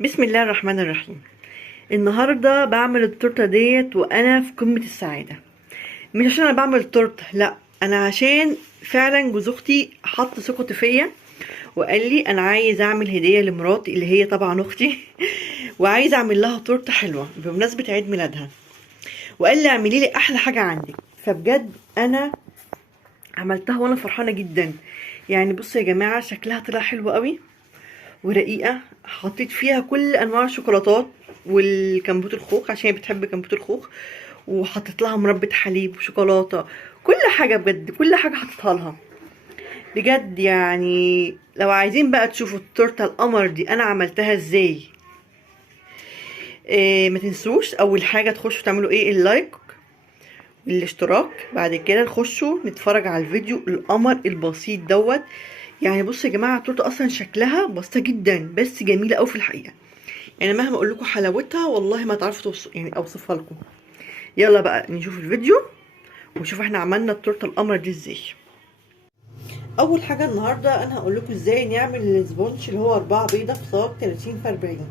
بسم الله الرحمن الرحيم. النهارده بعمل التورته ديت وانا في قمه السعاده. مش عشان انا بعمل التورته، لا، انا عشان فعلا جوز اختي حط ثقته فيا وقال لي انا عايز اعمل هديه لمراتي اللي هي طبعا اختي وعايز اعمل لها تورته حلوه بمناسبه عيد ميلادها، وقال لي اعملي لي احلى حاجه عندك. فبجد انا عملتها وانا فرحانه جدا. يعني بصوا يا جماعه، شكلها طلع حلو قوي ورقيقة. حطيت فيها كل انواع الشوكولاتات والكمبوت الخوخ عشان هي بتحب كمبوت الخوخ، وحطيت لها مربى حليب وشوكولاتة، كل حاجة بجد، كل حاجة حطيتها لها بجد. يعني لو عايزين بقى تشوفوا التورته القمر دي انا عملتها ازاي، ما تنسوش اول حاجة تخشوا تعملوا ايه، اللايك والاشتراك. بعد كده نخشوا نتفرج على الفيديو القمر البسيط دوت. يعني بصوا يا جماعه، التورته اصلا شكلها بسيطه جدا بس جميله قوي في الحقيقه. يعني مهما اقول لكم حلاوتها والله ما تعرفوا يعني اوصفها لكم. يلا بقى نشوف الفيديو ونشوف احنا عملنا التورته القمر دي ازاي. اول حاجه النهارده انا هقول لكم ازاي نعمل السبونج اللي هو 4 بيضه في صاج 30 في 40.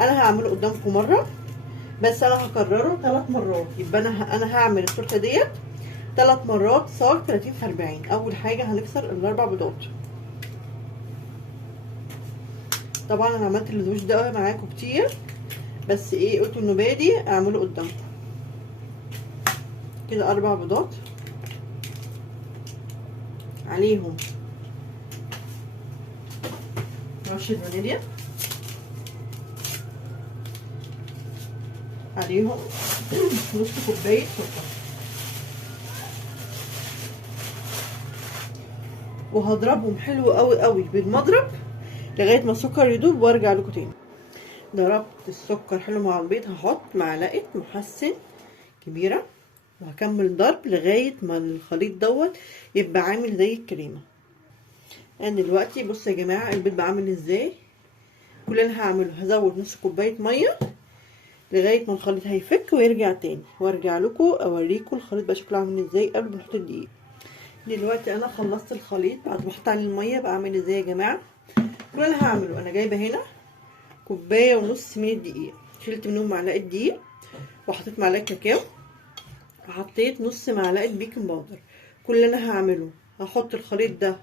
انا هعمله قدامكم مره، بس انا هكرره 3 مرات. يبقى انا هعمل التورته ديت 3 مرات صاج 30 في 40. اول حاجه هنكسر الاربع بيضات. طبعا انا عملت السبونج ده معاكم كتير، بس ايه، قلت انه بادي اعمله قدامكم. كده 4 بيضات، عليهم رشه فانيليا، عليهم نص كوبايه سكر، وهضربهم حلو قوي قوي بالمضرب لغايه ما السكر يدوب وارجع لكم تاني. ضربت السكر حلو مع البيض، هحط معلقه محسن كبيره وهكمل ضرب لغايه ما الخليط دوت يبقى عامل زي الكريمه. انا دلوقتي بصوا يا جماعه البيض بقى عامل ازاي. كل اللي هعمله هزود نص كوبايه ميه لغايه ما الخليط هيفك ويرجع تاني، وارجع لكم اوريكم الخليط بقى شكله عامل ازاي قبل ما نحط الدقيق. دلوقتي انا خلصت الخليط بعد ما احط عليه الميه بقى عامل ازاي يا جماعه. كل اللي هعمله انا جايبه هنا كوبايه ونص من الدقيق، شلت منهم معلقه دقيق وحطيت معلقه كاكاو وحطيت نص معلقه بيكنج باودر. كل اللي انا هعمله هحط الخليط ده،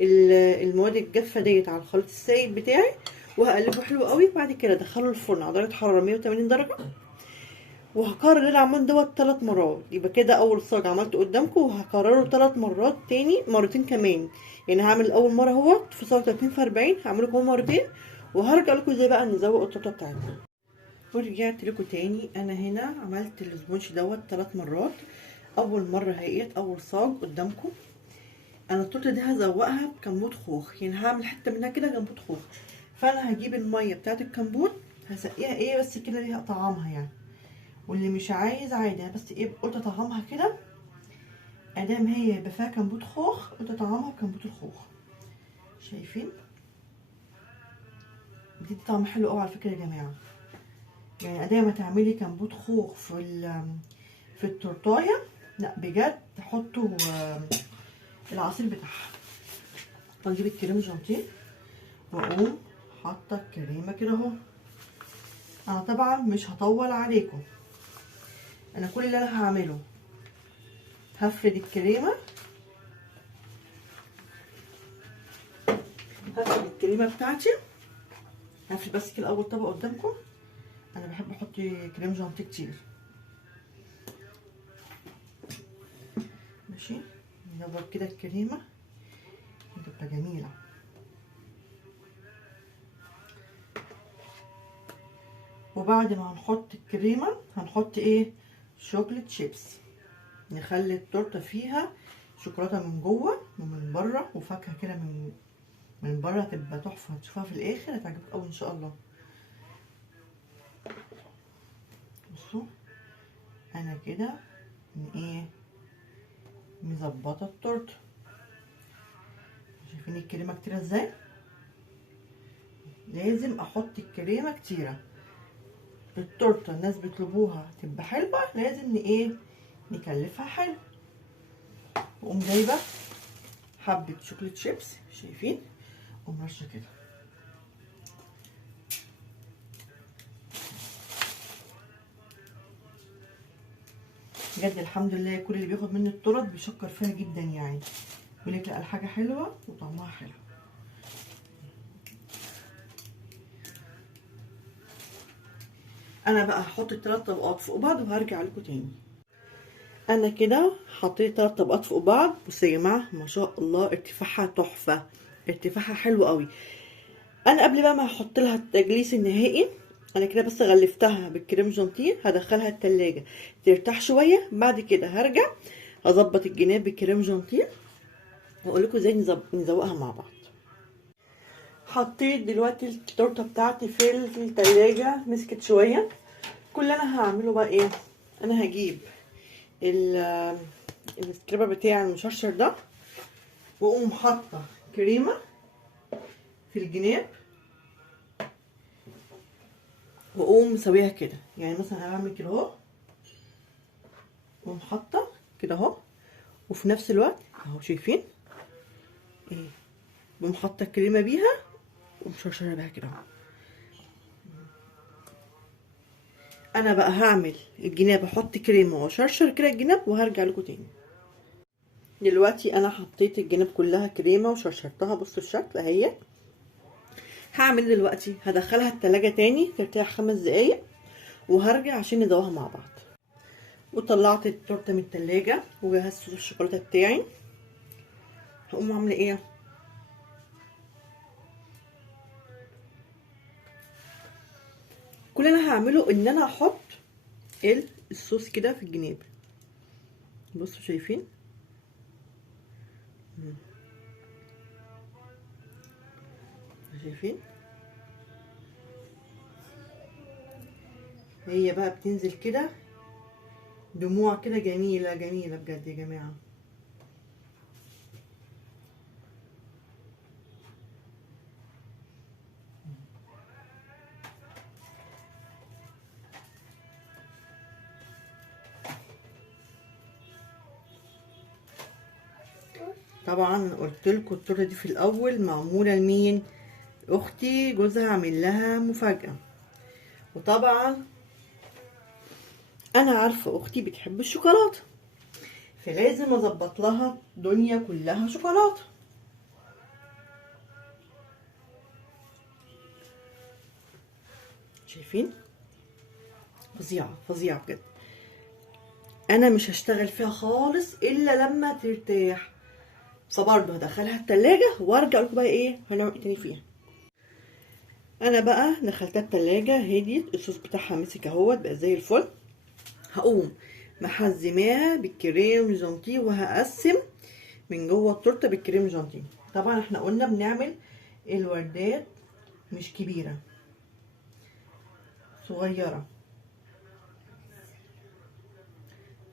المواد الجافه ديت، على الخليط السائل بتاعي وهقلبه حلو قوي. بعد كده ادخله الفرن على درجه حراره 180 درجه، وهكرر اللي عملته دوت 3 مرات. يبقى كده اول صاج عملته قدامكم، وهكرره 3 مرات تاني، مرتين كمان. يعني هعمل اول مره اهوت في صاج 30 في 40، هعمله كمان مرتين وهرجع لكم ازاي بقى نزوق التورته بتاعتنا. ورجعت لكم تاني. انا هنا عملت السبونج دوت 3 مرات. اول مره هيئت اول صاج قدامكم. انا التورته دي هزوقها بكمبوت خوخ، يعني هعمل حته منها كده كمبوت خوخ. فانا هجيب الميه بتاعت الكمبوت هسقيها ايه بس كده ليها طعامها يعني، واللي مش عايز عادي. بس ايه، قلت اطعمها كده ادام هي يبقى فيها كمبوت خوخ، قلت اطعمها بكمبوت الخوخ. شايفين بتدي طعم حلو قوي على فكره يا جماعه. يعني ادام ما تعملي كمبوت خوخ في التورتايه، لا بجد حطوا العصير بتاعها. واجيب الكريم جانتيه واقوم حاطه الكريمه كده اهو. انا طبعا مش هطول عليكم، انا كل اللي انا هعمله هفرد الكريمه، هفرد الكريمه بتاعتي. هفرد بس كده اول طبقه قدامكم. انا بحب احط كريم جانتيه كتير. ماشي، ندور كده الكريمه تبقى جميله. وبعد ما هنحط الكريمه هنحط ايه، شوكليت شيبس. نخلي التورته فيها شوكولاته من جوه ومن بره وفاكهه كده من بره، تبقى تحفه. هتشوفوها في الاخر هتعجبك قوي ان شاء الله. بصوا انا كده ايه، مظبطه التورته. شايفين الكريمه كتيره ازاي؟ لازم احط الكريمه كتيره. التورته الناس بيطلبوها تبقى حلوه، لازم ايه، نكلفها حلو. واقوم جايبه حبه شوكليت شيبس، شايفين، اقوم رشه كده. بجد الحمد لله كل اللي بياخد مني التورت بيشكر فيها جدا يعني، بيقول لك لا الحاجه حلوه وطعمها حلو. انا بقى هحط الثلاث طبقات فوق بعض وهرجع لكم تاني. انا كده حطيت 3 طبقات فوق بعض. بصوا يا جماعه ما شاء الله ارتفاعها تحفه، ارتفاعها حلو قوي. انا قبل بقى ما هحط لها التجليس النهائي، انا كده بس غلفتها بالكريم جانتيه، هدخلها التلاجة ترتاح شويه، بعد كده هرجع اظبط الجناب بالكريم جانتيه واقول لكم ازاي نزوقها مع بعض. حطيت دلوقتي التورته بتاعتي في التلاجة، مسكت شويه. كل اللي انا هعمله بقى ايه، انا هجيب السكريبر بتاعي المشرشر ده واقوم حاطه كريمه في الجناب واقوم مسويها كده. يعني مثلا هعمل كده اهو واقوم حاطه كده اهو، وفي نفس الوقت اهو شايفين ايه، بقوم حاطه الكريمه بيها ومشرشره بيها كده اهو. انا بقى هعمل الجناب، احط كريمه واشرشر كده الجناب وهرجع لكم تاني. دلوقتي انا حطيت الجناب كلها كريمه وشرشرتها، بصوا الشكل اهي. هعمل دلوقتي هدخلها التلاجة تاني ترتاح 5 دقايق وهرجع عشان ندوقها مع بعض. وطلعت التورته من التلاجة وجهزت صوص الشوكولاته بتاعي. هقوم عامله ايه، كل اللي انا هعمله ان انا احط الصوص كده في الجناب. بصوا شايفين شايفين هي بقى بتنزل كده دموع كده جميله جميله بجد يا جماعه. طبعا قلت لكم التورته دي في الاول معموله لمين، اختي جوزها عامل لها مفاجاه، وطبعا انا عارفه اختي بتحب الشوكولاته فلازم اظبط لها الدنيا كلها شوكولاته. شايفين فظيعه فظيعه بجد. انا مش هشتغل فيها خالص الا لما ترتاح، فبرضه هدخلها التلاجة وارجع لكم بقى ايه هنعمل تاني فيها. انا بقى دخلتها التلاجة هديت، الصوص بتاعها مسك اهوت بقى زي الفل. هقوم محزماها بالكريم جانتيه وهقسم من جوه التورته بالكريم جانتيه. طبعا احنا قلنا بنعمل الوردات مش كبيره، صغيره.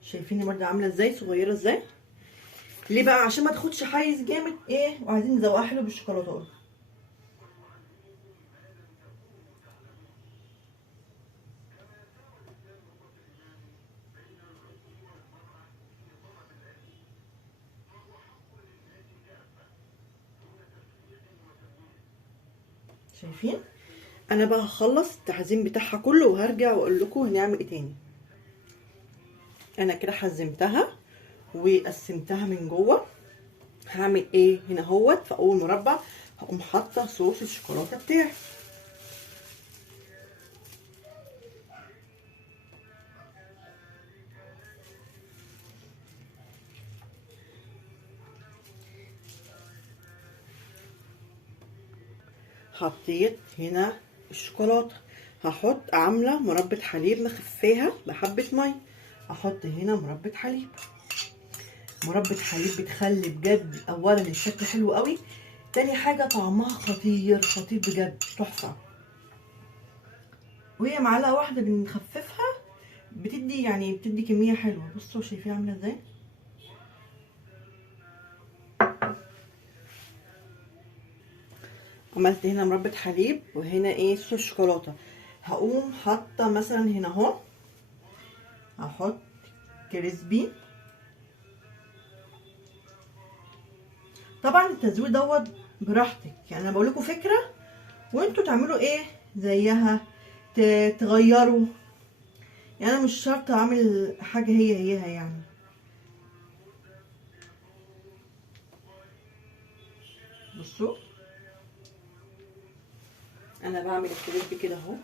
شايفين الورده عامله ازاي صغيره ازاي؟ ليه بقى؟ عشان ما تاخدش حيز جامد ايه، وعايزين نزوقها حلو بالشوكولاته. شايفين؟ انا بقى هخلص التحزيم بتاعها كله وهرجع واقول لكم هنعمل ايه تاني. انا كده حزمتها وقسمتها من جوه. هعمل ايه هنا اهوت، في اول مربع هقوم حاطه صوص الشوكولاته بتاعي. حطيت هنا الشوكولاته، هحط عامله مربى حليب مخفاها بحبه ميه، احط هنا مربى حليب. مربى حليب بتخلي بجد اولا الشكل حلو قوي، تاني حاجه طعمها خطير خطير بجد تحفه. وهي معلقه واحده بنخففها بتدي يعني بتدي كميه حلوه. بصوا شايفين عامله ازاي. عملت هنا مربى حليب وهنا ايه صوص الشوكولاته. هقوم حاطه مثلا هنا اهو، هحط كريسبي. طبعا التزويق دوت براحتك، يعني انا بقول لكم فكره وانتوا تعملوا ايه زيها، تغيروا. يعني انا مش شرط اعمل حاجه هيها يعني. بصوا انا بعمل الكريسبي كده اهو.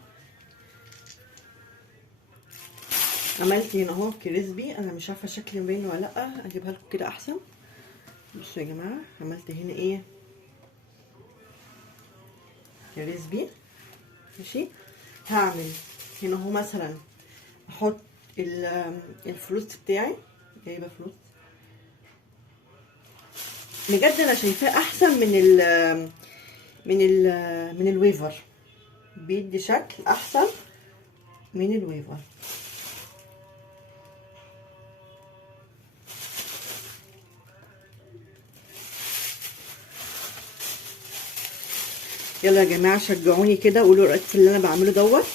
عملت هنا اهو كريسبي، انا مش عارفه شكلي مبين ولا لا، اجيبها لكم كده احسن. بصوا يا جماعه عملت هنا ايه، كريسبي. ماشي، هعمل هنا اهو مثلا احط الفلوس بتاعي، جايبه فلوس بجد انا شايفاه احسن من الويفر، بيدي شكل احسن من الويفر. يلا يا جماعه شجعوني كده، قولوا رايكم في اللي انا بعمله دوت.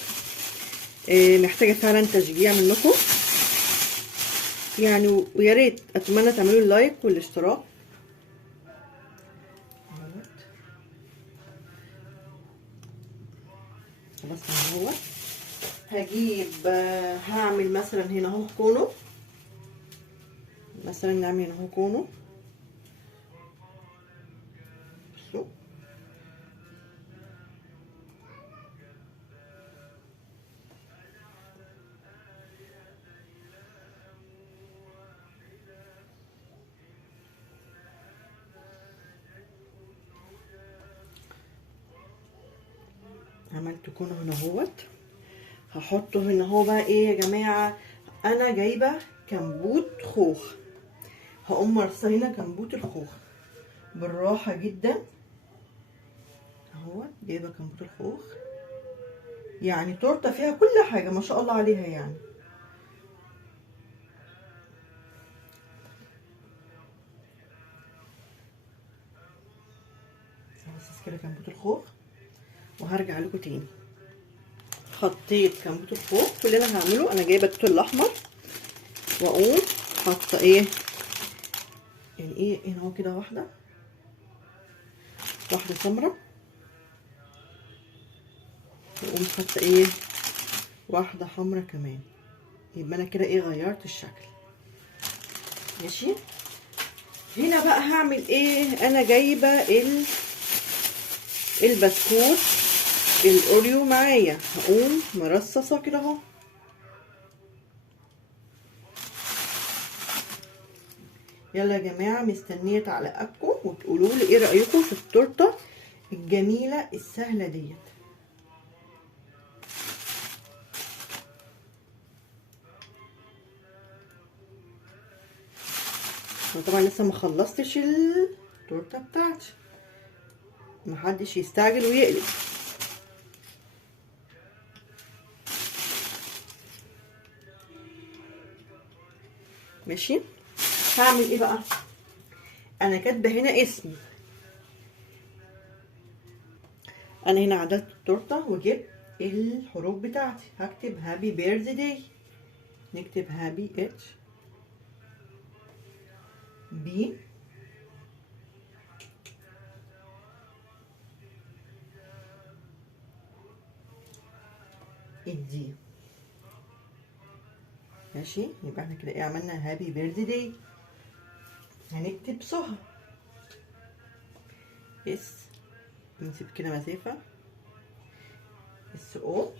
محتاجه فعلا تشجيع منكم يعني، ويا ريت اتمنى تعملوا اللايك والاشتراك. خلاص هو هجيب هعمل مثلا هنا اهو كونو، مثلا نعمل هنا اهو كونو. بصوا عملت كونو هنا اهوت. هحطه هنا اهو بقى ايه يا جماعه، انا جايبه كمبوت خوخ، هقوم مرصه هنا كمبوت الخوخ بالراحه جدا اهو. جايبه كمبوت الخوخ، يعني تورته فيها كل حاجه ما شاء الله عليها يعني. بس كده كمبوت الخوخ، وهرجع لكم تاني. حطيت كمبوت الخوخ، كل اللي انا هعمله انا جايبه التوت الاحمر، واقوم حاطه ايه يعني ايه هنا اهو كده، واحده سمراء، واقوم حاطه ايه واحده حمراء كمان، يبقى انا كده ايه غيرت الشكل. ماشي، هنا بقى هعمل ايه، انا جايبه البسكوت الاوريو معايا، هقوم مرصصه كده اهو. يلا يا جماعه مستنيه تعليقاتكم وتقولوا لي ايه رايكم في التورته الجميله السهله ديت. انا طبعا لسه ما خلصتش التورته بتاعتي، محدش يستعجل ويقلب. ماشي، هعمل ايه بقى، انا كاتبه هنا اسمي، انا هنا عدلت التورته وجبت الحروف بتاعتي، هكتب هابي بيرث داي، نكتب هابي اتش بي الدي. ماشي، يبقى احنا كده ايه عملنا هابي بيرث داي. هنكتب سهى اس، نسيب كده مسافه اس او،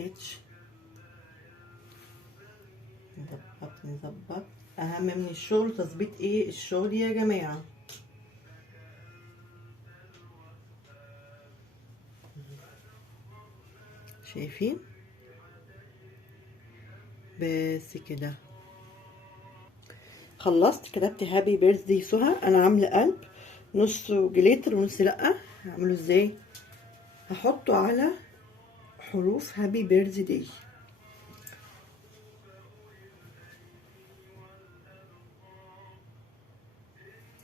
اتش، نظبط. اهم من الشغل تظبيط ايه الشغل يا جماعه. شايفين، بس كده خلصت. كتبت هابي بيرث داي سهى، انا عامله قلب نص جليتر ونص لا. هعمله ازاي، هحطه على حروف هابي بيرث داي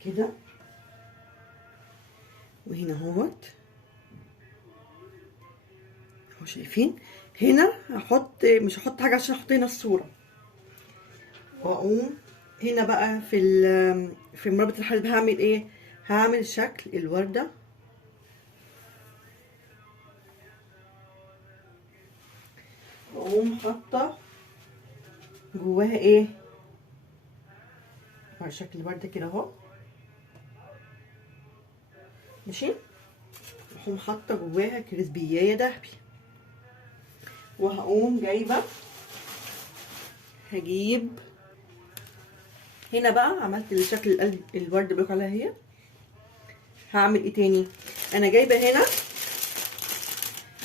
كده، وهنا اهوت اهو. شايفين هنا هحط، مش هحط حاجه عشان احط هنا الصوره، واقوم هنا بقى في مربى الحليب هعمل ايه؟ هعمل شكل الوردة. واقوم حاطه جواها ايه؟ شكل الوردة كده اهو، ماشي. واقوم حاطه جواها كريسبيايه دهبي. وهقوم جايبه، هجيب هنا بقى عملت الشكل الورد اللي بقولك عليها اهي. هعمل ايه تاني؟ انا جايبه هنا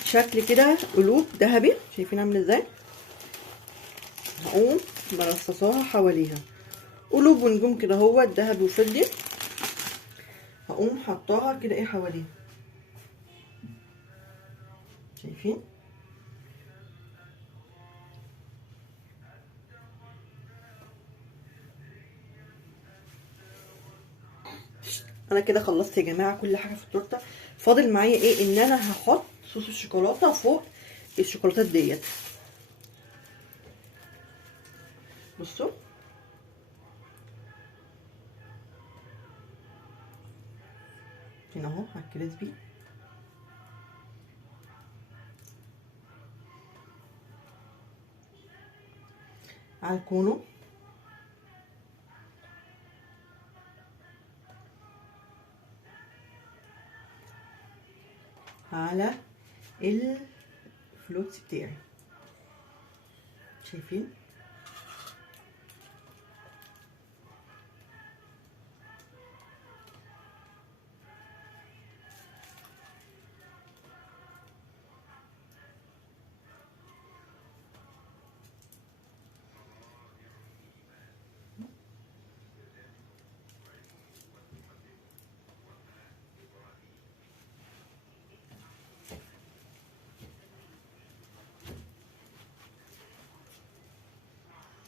شكل كده قلوب ذهبي، شايفين عامل ازاي؟ هقوم مرصصاها حواليها قلوب ونجوم كده هو ذهبي وفضي. هقوم حطاها كده ايه حواليها، شايفين؟ انا كده خلصت يا جماعه كل حاجه في التورته. فاضل معايا ايه؟ ان انا هحط صوص الشوكولاته فوق الشوكولاتات ديت. بصوا هنا اهو على الكريسبي، على الكونو، على الفلوتس بتاعي، شايفين؟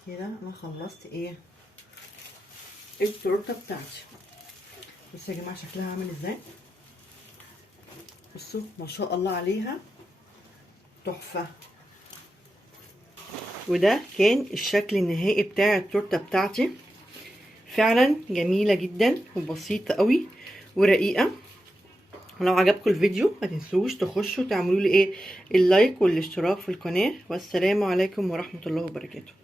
كده انا خلصت ايه التورته بتاعتي. بصوا يا جماعه شكلها عامل ازاي، بصوا ما شاء الله عليها تحفه. وده كان الشكل النهائي بتاع التورته بتاعتي، فعلا جميله جدا وبسيطه قوي ورقيقه. ولو عجبكم الفيديو ما تنسوش تخشوا تعملوا لي ايه اللايك والاشتراك في القناه. والسلام عليكم ورحمه الله وبركاته.